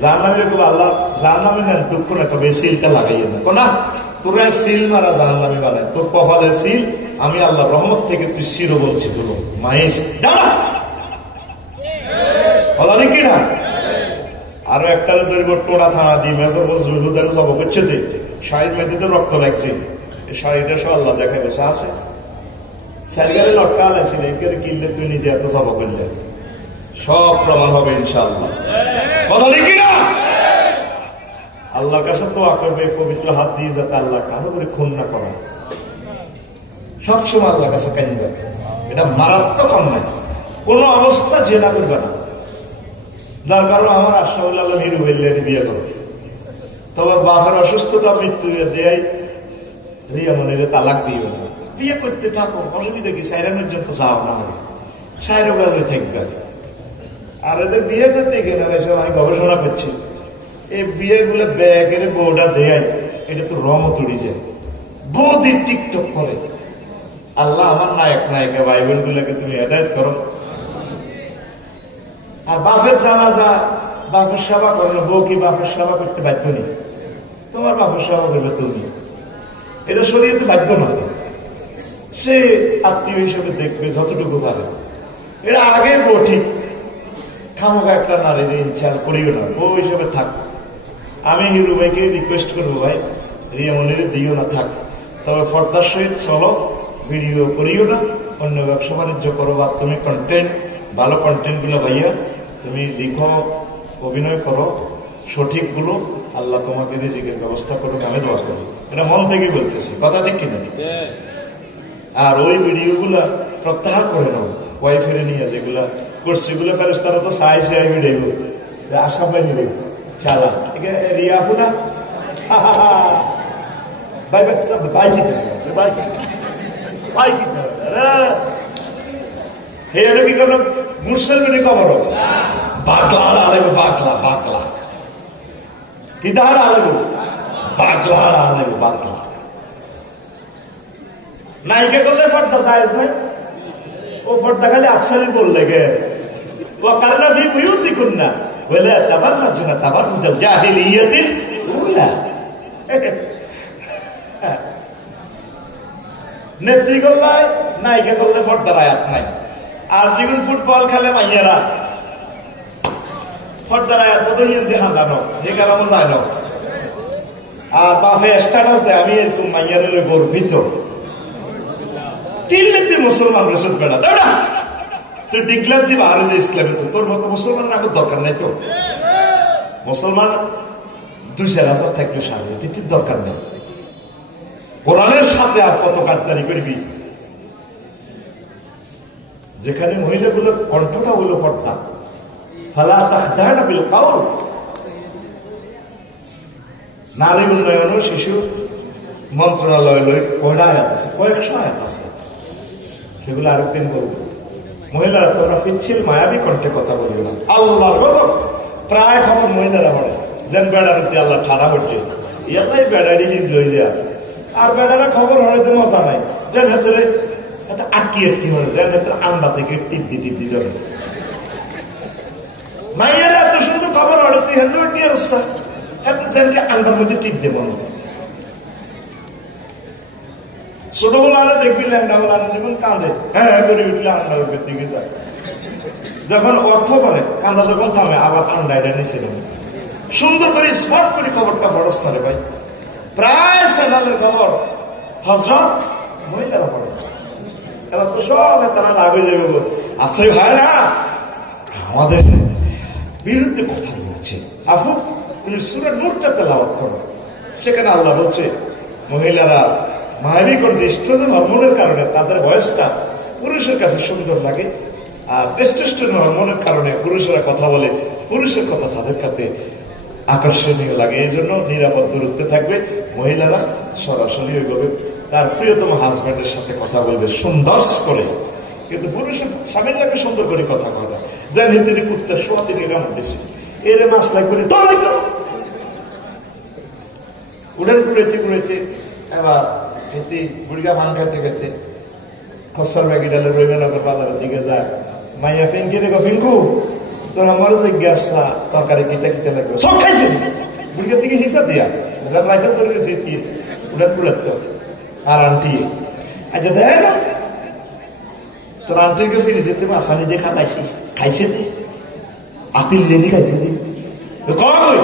জাহান্নামীরা খুব আল্লাহ জাহান্নামী নেন দুঃখ না, তবে সিলটা লাগাইয়ে না কোনা তোরা সিল মারা জাহান্নামী বানায় তোর কপালের সিল আমি আল্লাহ রহমত থেকে তুই চিরবঞ্চিত হলো মাইস জানা বলা নাকি না। আরো একটা দৈব টোড়া থানা দিয়ে মেজর বলুদারে সব করছে যে শাড়ির মেয়েদের রক্ত লাগছে, এই শাড়িটা সব আল্লাহ দেখা বসে আছে শাড়িগারে লটকা আলাইছিল এর কিনলে তুই নিজে এত সব করলে সব প্রমাণ হবে ইনশাআল্লাহ। কথা নাকি না। আল্লাহর কাছে দোয়া করবে পবিত্র হাত দিয়ে যাতে আল্লাহ কারো করে খুন না করা, সবসময় আল্লাহর কাছে কান যাবে। এটা মারাত্মক অন্যায়, কোন অবস্থা জেনা করবে না। যার কারণ আমার আশরাফুল আলম হিরু হইলে বিয়ে করবে, তোমার বাপের অসুস্থতা মৃত্যু দেয় রিয়া মনে তালাক দিও না, বিয়ে করতে থাকো, অসুবিধা কি? সাইরানের জন্য চাও না হবে, সাইরো গেলে থাকবে। আর এদের বিয়ে করতে গেলে আমি গবেষণা করছি, এই বিয়ে গুলো ব্যাগের বউটা দেয়, এটা তো রঙও তুড়ি যায়, বৌদির টিকটক করে। আল্লাহ আমার নায়ক নায়িকা ভাই বোন গুলাকে তুমি হেদায়ত করো। আর বাপের জানাজা বাপের সেবা করো না, বউ কি বাপের সেবা করতে বাধ্য নেই? তোমার বাপের সেবা করবে তুমি, এটা শরীয়তে বাধ্য নয়। সে আত্মীয় হিসেবে দেখবে যতটুকু পারে। এটা আগের বউ ঠিক, খামোকা একটা নারীর ইনশাল করিও না, বউ হিসেবে থাক। আমি হিরু ভাইকে রিকোয়েস্ট করবো, ভাই রিয়া মনির দিও না, থাক, তবে পর্দার সহিত চলো, ভিডিও করিও না, অন্য ব্যবসা বাণিজ্য করো। বা তুমি কন্টেন্ট, ভালো কন্টেন্ট গুলো ভাইয়া তুমি লিখো, অভিনয় করো, সঠিক গুলো, আল্লাহ তোমাকে রিজিকের ব্যবস্থা করো, আমি দোয়া করি। এটা মন থেকে বলতেছি, কথা ঠিক কিনা। আর ওই ভিডিও গুলা প্রত্যাহার করে নাও, ওয়াইফের নিয়ে যেগুলা করছে, এগুলো ফেরেশতারা তো চাইছে ভিডিও আশা পাই নিবে চালা রিয়া ফুনা ভাই ভাই কিনতে ভাই ভাই কিনতে কি কোন মুসলমানি খবর বাগলা আলেব, বাগলা বাগলা কি দাঁড় আলেব, বাগলা আলেব, বাগলা নায়িকা করলে পর্দা সাইজ নাই, ও পর্দা খালি আফসারি বললে গে ও কারণা ভি বুঝু দেখুন না বলে তাবার না জন্য তাবার বুঝল জাহিলিয়াতিল উলা। নেত্রী করলে নায়িকা করলে পর্দার আয়াত নাই। আর যেগুলো ফুটবল খেলে মাইয়ারা পর্দার আয়াত তো হিন্দি হাঁটানো যে কারণে যায় না। আর বাপে স্ট্যাটাস দেয় আমি এরকম মাইয়ার গর্বিত, কিনলে তুই মুসলমান রেসদ বেড়া দাঁড়া, তুই ডিক্লার দিবা আর যে ইসলামী, তো তোর মতো মুসলমান আমার দরকার নাই। তো মুসলমান 2,000 থাকলে সামনে কিছুর দরকার নেই। কোরআনের সাথে আর কত কাটতারি করবি? যেখানে মহিলাগুলোর কণ্ঠটা হলো পর্দা, ফালা তাখদানা বিল কাউল। নারী উন্নয়ন ও শিশু মন্ত্রণালয় কয়টা আয়াত আছে, কয়েকশো আয়াত আছে, সেগুলো আরেকদিন বলবো। মহিলারা তোমরা পিচ্ছিল মায়াবী কণ্ঠে কথা বলিও না। আল্লাহর গজব প্রায় খবর মহিলারা বলে যেন বেড়ার দিয়ে আল্লাহ ঠাড়া করছে, ইয়াতাই বেড়া রিলিজ লই যায়। আর বেড়ারা খবর হয়তো মজা নাই, যেন ভেতরে একটা আটকিয়ে কি হলে যেন ভেতরে আন্ডা থেকে টিপি টিপি যাবে। মাইয়ারা এত সুন্দর খবর হলে তুই হেন কি অবস্থা, এত যেনকে আন্ডার মধ্যে টিপ দেব না। ছোটবেলা আলে দেখবি ল্যাংডা বলে আলে যখন কাঁদে হ্যাঁ করে উঠলে আন্ডা উপর দিকে যায়, যখন অর্থ করে কাঁদা যখন থামে আবার আন্ডা এটা নিচে নেবে। সুন্দর করে স্মার্ট করে খবরটা বড়স না রে ভাই। প্রায় চ্যানেলের খবর হজরত মহিলারা পড়ে, এবার তো সব তারা লাভ হয়ে যাবে। আচ্ছা হয় না আমাদের বিরুদ্ধে কথা বলছে, আফু তুমি সূরা নূরটা তেলাওয়াত করো, সেখানে আল্লাহ বলছে মহিলারা মায়াবী কণ্ঠে এস্ট্রোজেন হরমোনের কারণে তাদের বয়সটা পুরুষের কাছে সুন্দর লাগে, আর টেস্টোস্টেরন হরমোনের কারণে পুরুষেরা কথা বলে, পুরুষের কথা তাদের কাছে আকর্ষণীয় লাগে। এই জন্য নিরাপদ দূরত্বে থাকবে মহিলারা, সরাসরি ওইভাবে তার প্রিয়তম হাজব্যান্ডের সাথে কথা বলবে সুন্দর করে। কিন্তু পুরুষের স্বামীর লাগে সুন্দর করে কথা বলা যেন হিন্দি কুত্তার শোয়া থেকে কেমন বেশি এরে মাসলাই করে উড়েন কুড়েতে কুড়েতে এবার খেতে বুড়িগা ভান খাইতে খেতে খসার ব্যাগি ডালে রবীন্দ্রনগর বাজারের দিকে যায়, মাইয়া ফিঙ্কি রে ফিঙ্কু তোর আমার জিজ্ঞাসা তরকারি কিটা কিটা লাগবে সব খাইছে বুড়ির দিকে হিসাব দিয়া রাইফেল ধরে গেছে কি ওটা কুলার তো আর আন্টি আচ্ছা দেয় না তোর আন্টিকে ফিরে যেতে আসানি দিয়ে খাইছি খাইছে আপিল লেনি খাইছে কয়